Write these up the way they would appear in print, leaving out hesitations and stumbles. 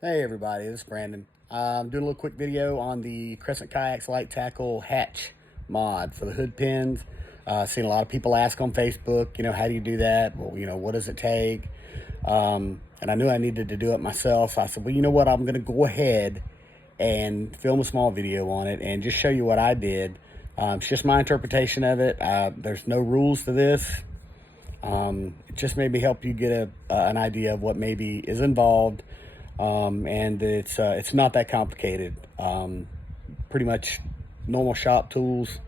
Hey everybody, this is Brandon. I'm doing a little quick video on the Crescent Kayak's Lite Tackle hatch mod for the hood pins. Seen a lot of people ask on Facebook, how do you do that? Well, what does it take? And I knew I needed to do it myself. So I said, well, you know what? I'm going to go ahead and film a small video on it and just show you what I did. It's just my interpretation of it. There's no rules to this. It just maybe help you get an idea of what maybe is involved. And it's not that complicated. Pretty much normal shop tools.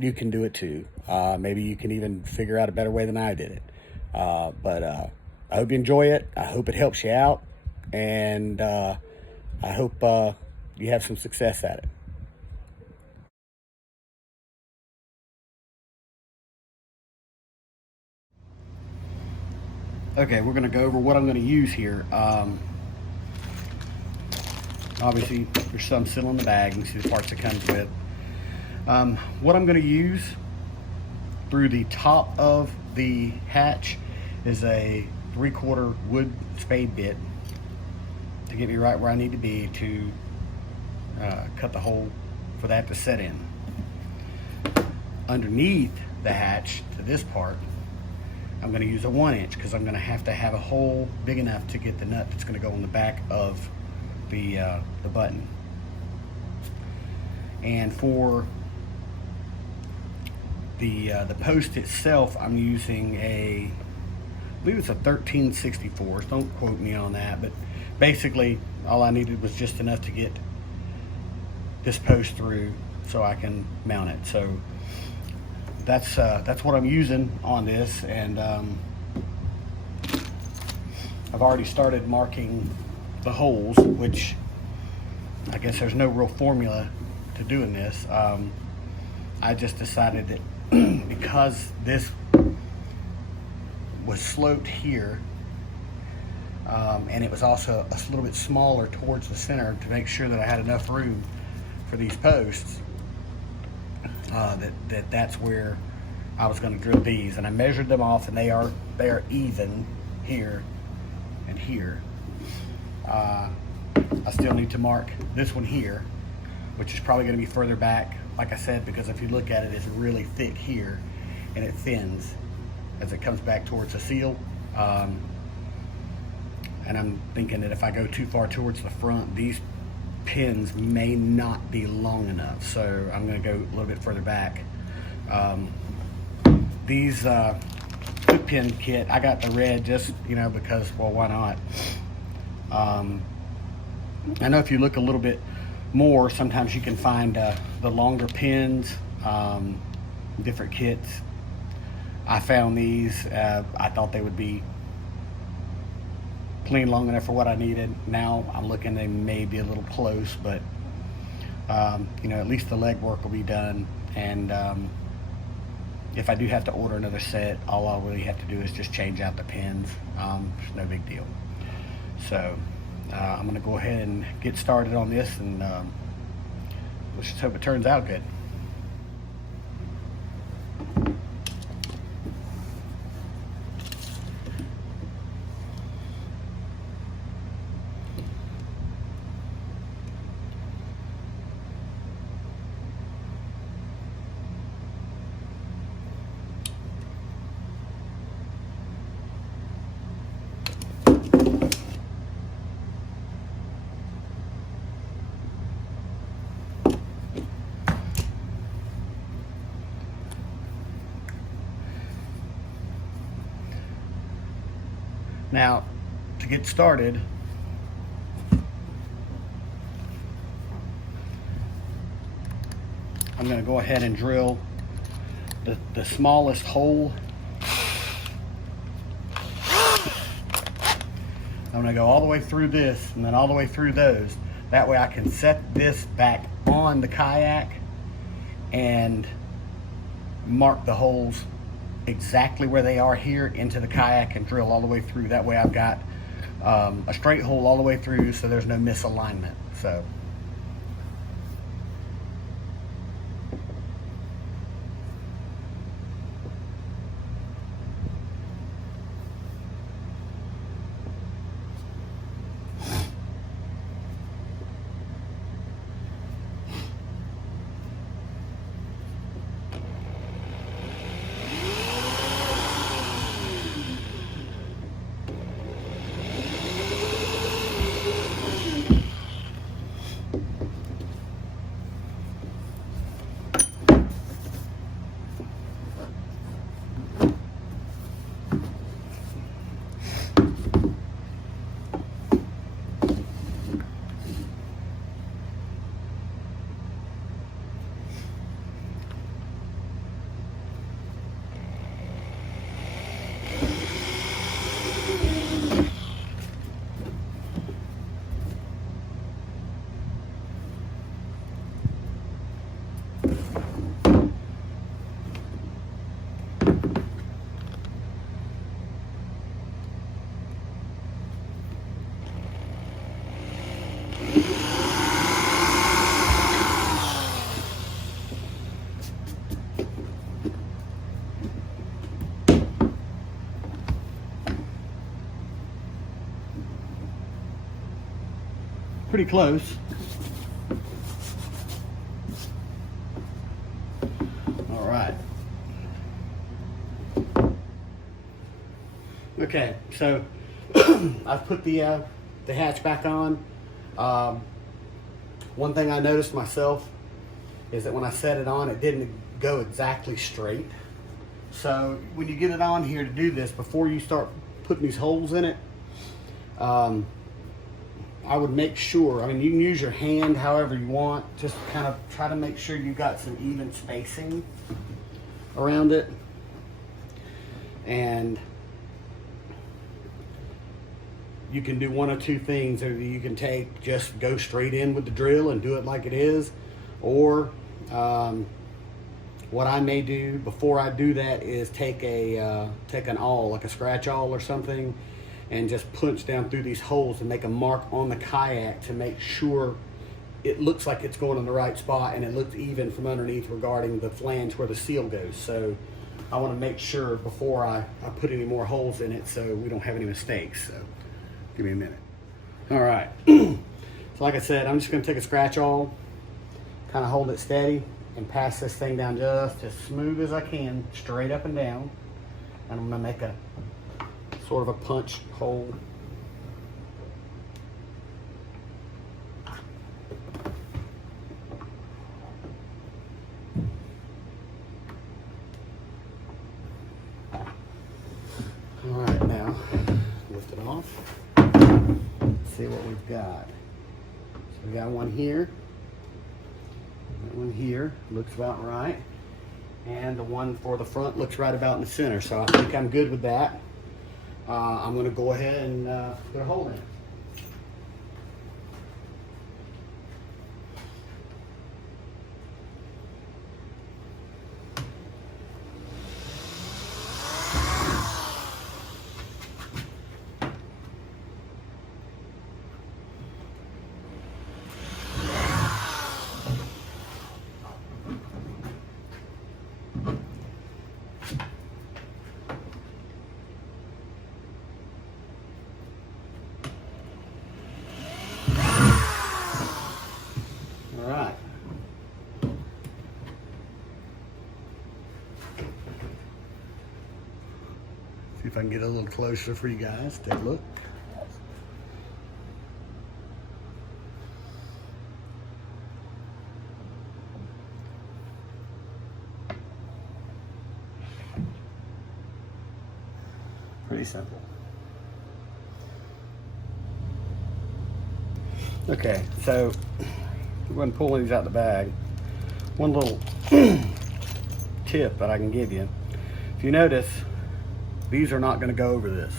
You can do it too. Maybe you can even figure out a better way than I did it. But I hope you enjoy it. I hope it helps you out, and I hope you have some success at it. Okay, we're going to go over what I'm going to use here. Obviously, there's some still in the bag. You can see the parts it comes with. What I'm going to use through the top of the hatch is a 3/4 wood spade bit to get me right where I need to be to cut the hole for that to set in. Underneath the hatch to this part, I'm going to use a 1-inch because I'm going to have a hole big enough to get the nut that's going to go on the back of the button. And for the post itself, I'm using I believe it's a 13/64. Don't quote me on that, but basically all I needed was just enough to get this post through so I can mount it. So that's what I'm using on this, and I've already started marking the holes, which I guess there's no real formula to doing this. I just decided that because this was sloped here, and it was also a little bit smaller towards the center, to make sure that I had enough room for these posts, that's where I was going to drill these. And I measured them off, and they are even here and here. I still need to mark this one here, which is probably going to be further back, like I said, because if you look at it, it's really thick here and it thins as it comes back towards the seal. And I'm thinking that if I go too far towards the front, these pins may not be long enough, so I'm going to go a little bit further back. These hook pin kit, I got the red just because, well, why not? I know if you look a little bit more, sometimes you can find the longer pins, different kits. I found these. I thought they would be clean long enough for what I needed. Now I'm looking, they may be a little close, but at least the leg work will be done. And if I do have to order another set, all I'll really have to do is just change out the pins. It's no big deal. So I'm going to go ahead and get started on this, and let's just hope it turns out good. Now, to get started, I'm going to go ahead and drill the smallest hole. I'm going to go all the way through this and then all the way through those. That way I can set this back on the kayak and mark the holes exactly where they are here into the kayak and drill all the way through. That way I've got a straight hole all the way through, so there's no misalignment. So pretty close. All right. Okay, so I've put the hatch back on. One thing I noticed myself is that when I set it on, it didn't go exactly straight. So when you get it on here to do this, before you start putting these holes in it, I would make sure, I mean, you can use your hand however you want, just kind of try to make sure you got some even spacing around it. And you can do one of two things. Or you can just go straight in with the drill and do it like it is, or what I may do before I do that is take an awl, like a scratch awl or something, and just punch down through these holes and make a mark on the kayak to make sure it looks like it's going in the right spot and it looks even from underneath regarding the flange where the seal goes. So I want to make sure before I put any more holes in it so we don't have any mistakes. So give me a minute. All right. So like I said, I'm just going to take a scratch awl, kind of hold it steady, and pass this thing down just as smooth as I can, straight up and down. And I'm going to make a sort of a punch hole. All right, now lift it off. Let's see what we've got. So we got one here. That one here looks about right. And the one for the front looks right about in the center. So I think I'm good with that. I'm going to go ahead and put a hole in it. All right. See if I can get a little closer for you guys. Take a look. Pretty simple. Okay, so we're going to pull these out the bag. One little tip that I can give you. If you notice, these are not going to go over this.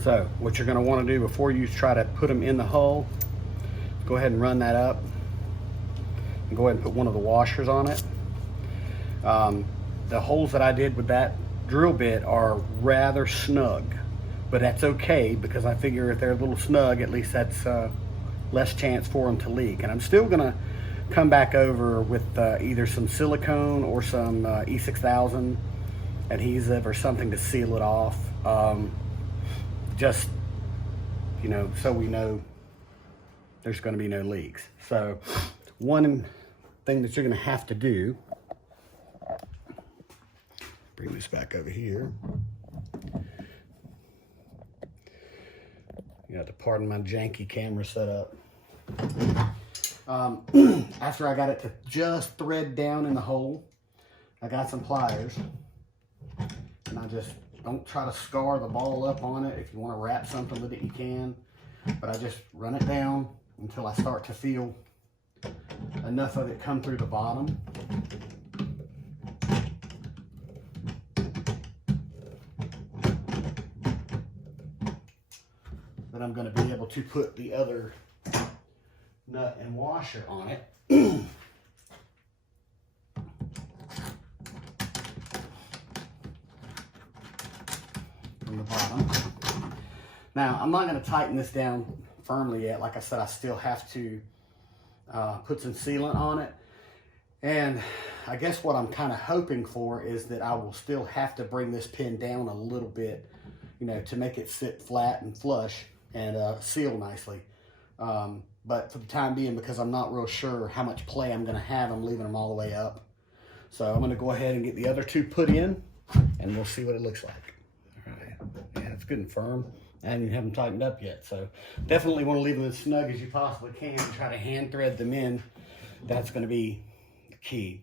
So what you're going to want to do before you try to put them in the hull, go ahead and run that up. And go ahead and put one of the washers on it. The holes that I did with that drill bit are rather snug, but that's okay because I figure if they're a little snug, at least that's less chance for them to leak. And I'm still gonna come back over with either some silicone or some E6000 adhesive or something to seal it off. Just, you know, so we know there's gonna be no leaks. So one thing that you're gonna have to do, bring this back over here. You have to pardon my janky camera setup. After I got it to just thread down in the hole, I got some pliers, and I just don't try to scar the ball up on it. If you want to wrap something with it, you can, but I just run it down until I start to feel enough of it come through the bottom. That I'm going to be able to put the other nut and washer on it. From the bottom. Now, I'm not going to tighten this down firmly yet. Like I said, I still have to put some sealant on it. And I guess what I'm kind of hoping for is that I will still have to bring this pin down a little bit, you know, to make it sit flat and flush and seal nicely. But for the time being, because I'm not real sure how much play I'm going to have, I'm leaving them all the way up. So I'm going to go ahead and get the other two put in, and we'll see what it looks like. All right. Yeah, it's good and firm. I haven't even have them tightened up yet. So definitely want to leave them as snug as you possibly can and try to hand thread them in. That's going to be the key.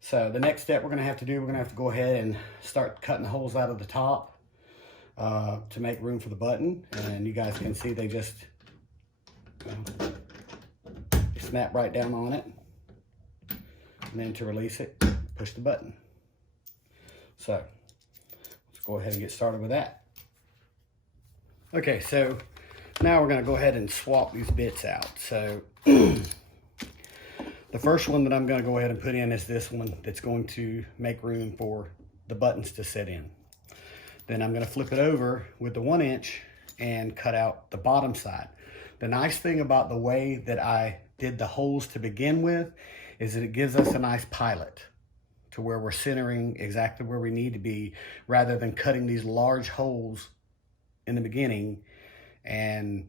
So the next step we're going to have to do, we're going to have to go ahead and start cutting the holes out of the top to make room for the button. And you guys can see they just snap right down on it. And then to release it, push the button. So let's go ahead and get started with that. Okay, so now we're going to go ahead and swap these bits out. So the first one that I'm going to go ahead and put in is this one that's going to make room for the buttons to sit in. Then I'm going to flip it over with the 1-inch and cut out the bottom side. The nice thing about the way that I did the holes to begin with is that it gives us a nice pilot to where we're centering exactly where we need to be, rather than cutting these large holes in the beginning and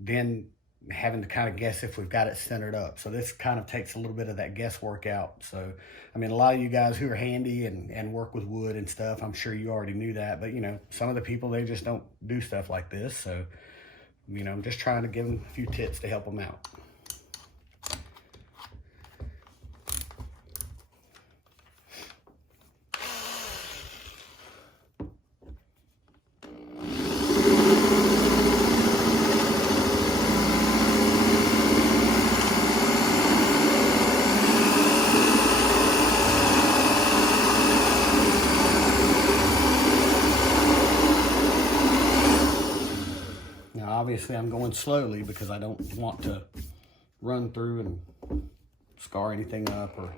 then having to kind of guess if we've got it centered up. So this kind of takes a little bit of that guesswork out. So, I mean, a lot of you guys who are handy and work with wood and stuff, I'm sure you already knew that, but you know, some of the people, they just don't do stuff like this. So, you know, I'm just trying to give them a few tips to help them out. Obviously, I'm going slowly because I don't want to run through and scar anything up or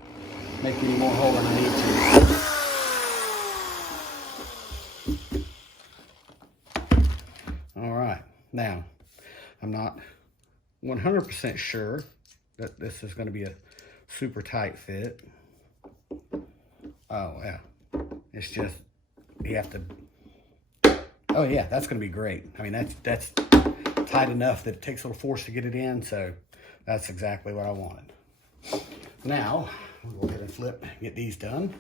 make any more hole than I need to. All right, now I'm not 100% sure that this is going to be a super tight fit. Oh yeah, it's just you have to. Oh yeah, that's going to be great. I mean, that's tight enough that it takes a little force to get it in, so that's exactly what I wanted. Now, we'll go ahead and flip, get these done.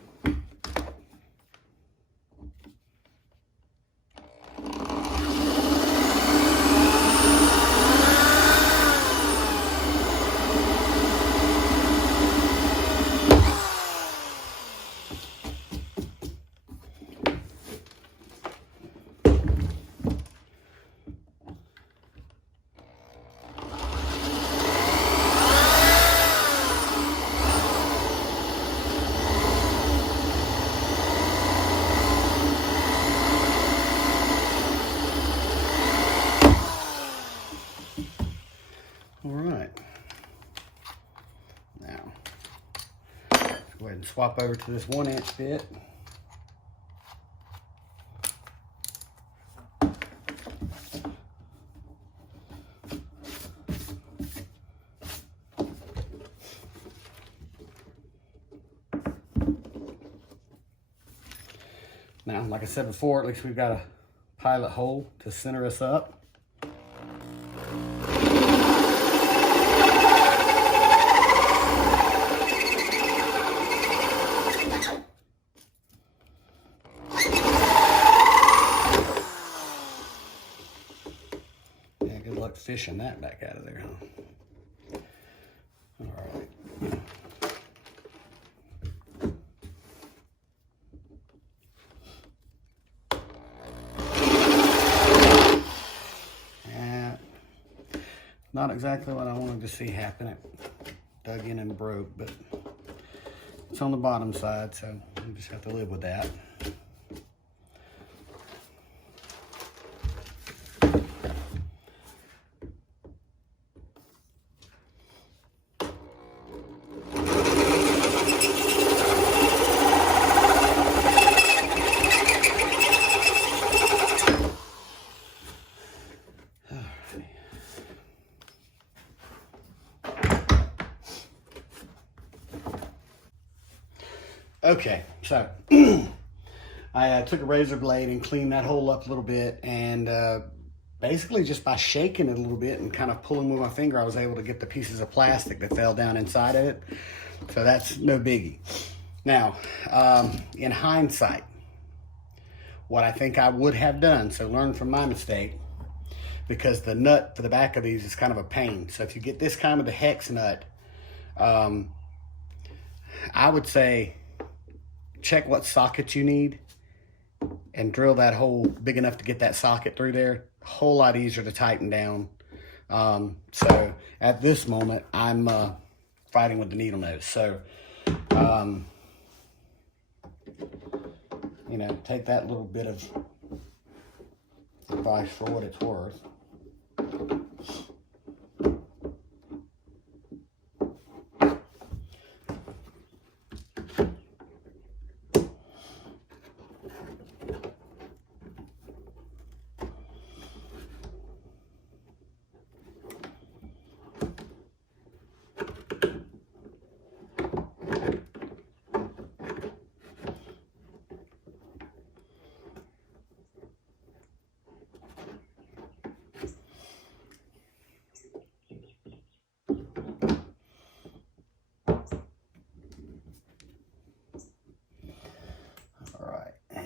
Go ahead and swap over to this 1-inch bit. Now, like I said before, at least we've got a pilot hole to center us up. Fishing that back out of there, huh? All right. Yeah, not exactly what I wanted to see happen. It dug in and broke, but it's on the bottom side, so we just have to live with that. Okay, so I took a razor blade and cleaned that hole up a little bit, and basically just by shaking it a little bit and kind of pulling with my finger, I was able to get the pieces of plastic that fell down inside of it. So that's no biggie. Now, in hindsight, what I think I would have done, so learn from my mistake, because the nut for the back of these is kind of a pain. So if you get this kind of the hex nut, I would say check what socket you need and drill that hole big enough to get that socket through there. A whole lot easier to tighten down. So at this moment, I'm fighting with the needle nose. So, you know, take that little bit of advice for what it's worth.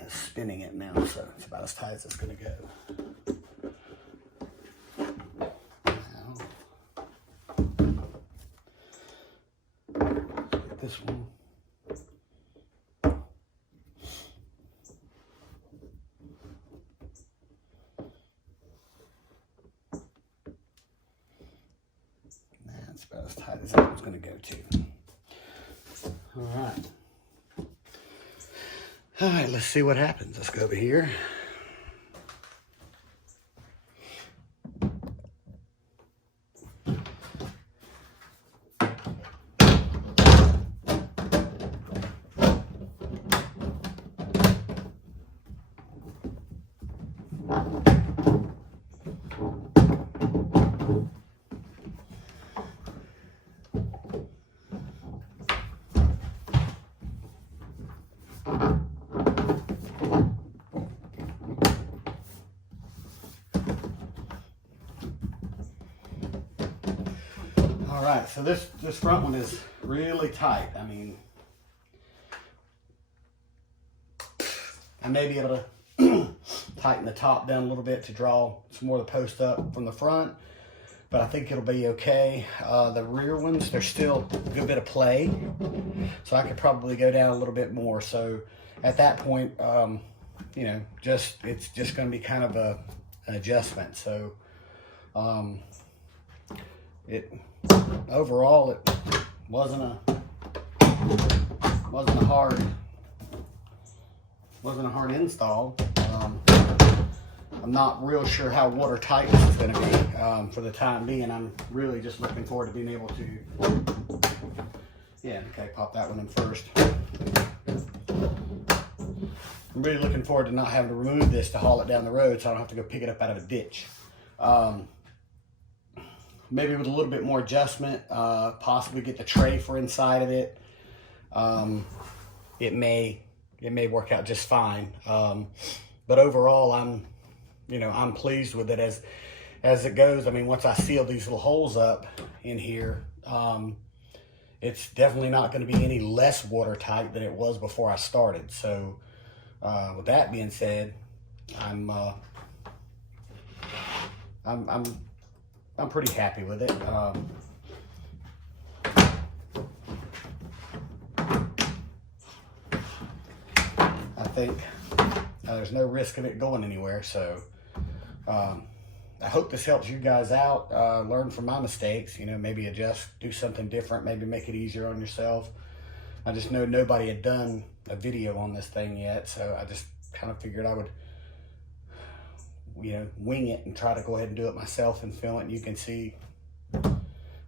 Spinning it now, so it's about as tight as it's going to go. Now, this one. That's about as tight as that one's going to go to. All right. All right, let's see what happens. Let's go over here. All right, so this front one is really tight. I mean, I may be able to tighten the top down a little bit to draw some more of the post up from the front, but I think it'll be okay. The rear ones, there's still a good bit of play, so I could probably go down a little bit more. So at that point, you know, it's just going to be kind of an adjustment. So overall, it wasn't a hard install. I'm not real sure how watertight this is going to be for the time being. I'm really just looking forward to being able to, yeah, okay, pop that one in first. I'm really looking forward to not having to remove this to haul it down the road, so I don't have to go pick it up out of a ditch. Maybe with a little bit more adjustment, possibly get the tray for inside of it. It may work out just fine. But overall, I'm pleased with it as it goes. I mean, once I seal these little holes up in here, it's definitely not going to be any less watertight than it was before I started. So, with that being said, I'm pretty happy with it. I think there's no risk of it going anywhere. So I hope this helps you guys out. Learn from my mistakes, you know, maybe adjust, do something different, maybe make it easier on yourself. I just know nobody had done a video on this thing yet, so I just kind of figured I would, you know, wing it and try to go ahead and do it myself and film it, and you can see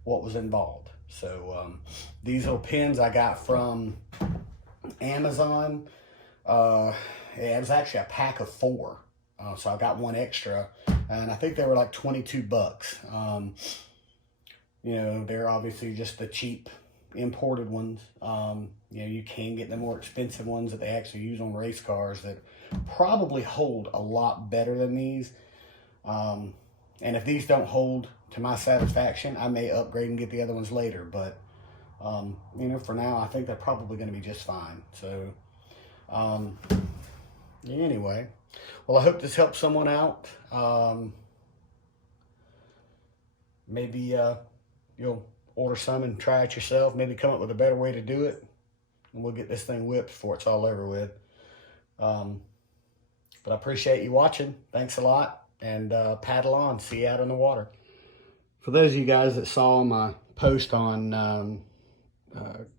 what was involved. So these little pins I got from Amazon. It was actually a pack of 4, so I got one extra, and I think they were like 22 bucks. You know, they're obviously just the cheap imported ones. You know, you can get the more expensive ones that they actually use on race cars that probably hold a lot better than these. And if these don't hold to my satisfaction, I may upgrade and get the other ones later. But, you know, for now, I think they're probably going to be just fine. So, anyway, well, I hope this helps someone out. Maybe you'll order some and try it yourself. Maybe come up with a better way to do it. And we'll get this thing whipped before it's all over with. But I appreciate you watching. Thanks a lot. And paddle on. See you out in the water. For those of you guys that saw my post on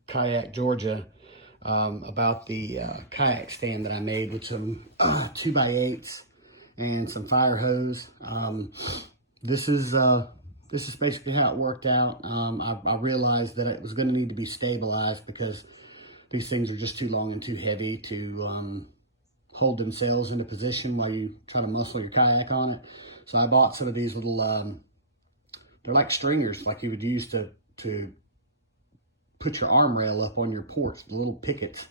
Kayak, Georgia, about the kayak stand that I made with some 2x8s and some fire hose. This is basically how it worked out. I realized that it was going to need to be stabilized because these things are just too long and too heavy to hold themselves in a position while you try to muscle your kayak on it. So I bought some of these little, they're like stringers, like you would use to put your arm rail up on your porch, the little pickets.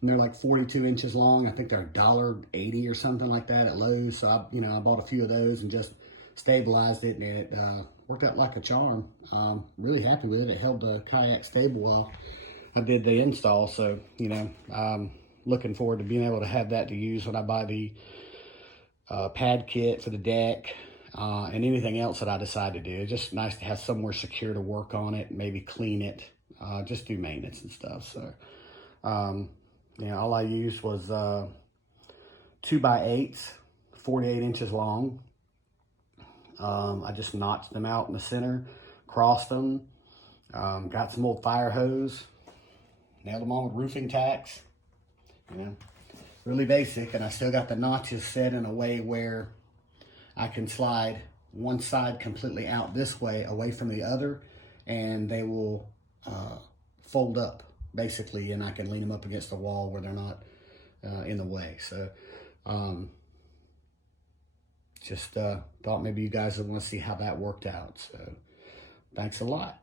And they're like 42 inches long. I think they're $1.80 or something like that at Lowe's. So I bought a few of those and just stabilized it, and it worked out like a charm. Really happy with it. It held the kayak stable while I did the install. So, you know, looking forward to being able to have that to use when I buy the pad kit for the deck and anything else that I decide to do. It's just nice to have somewhere secure to work on it, maybe clean it, just do maintenance and stuff. So, you know, all I used was 2x8s, 48 inches long. I just notched them out in the center, crossed them, got some old fire hose, nailed them on with roofing tacks. You know, really basic, and I still got the notches set in a way where I can slide one side completely out this way away from the other, and they will fold up basically, and I can lean them up against the wall where they're not in the way. So just thought maybe you guys would want to see how that worked out. So thanks a lot.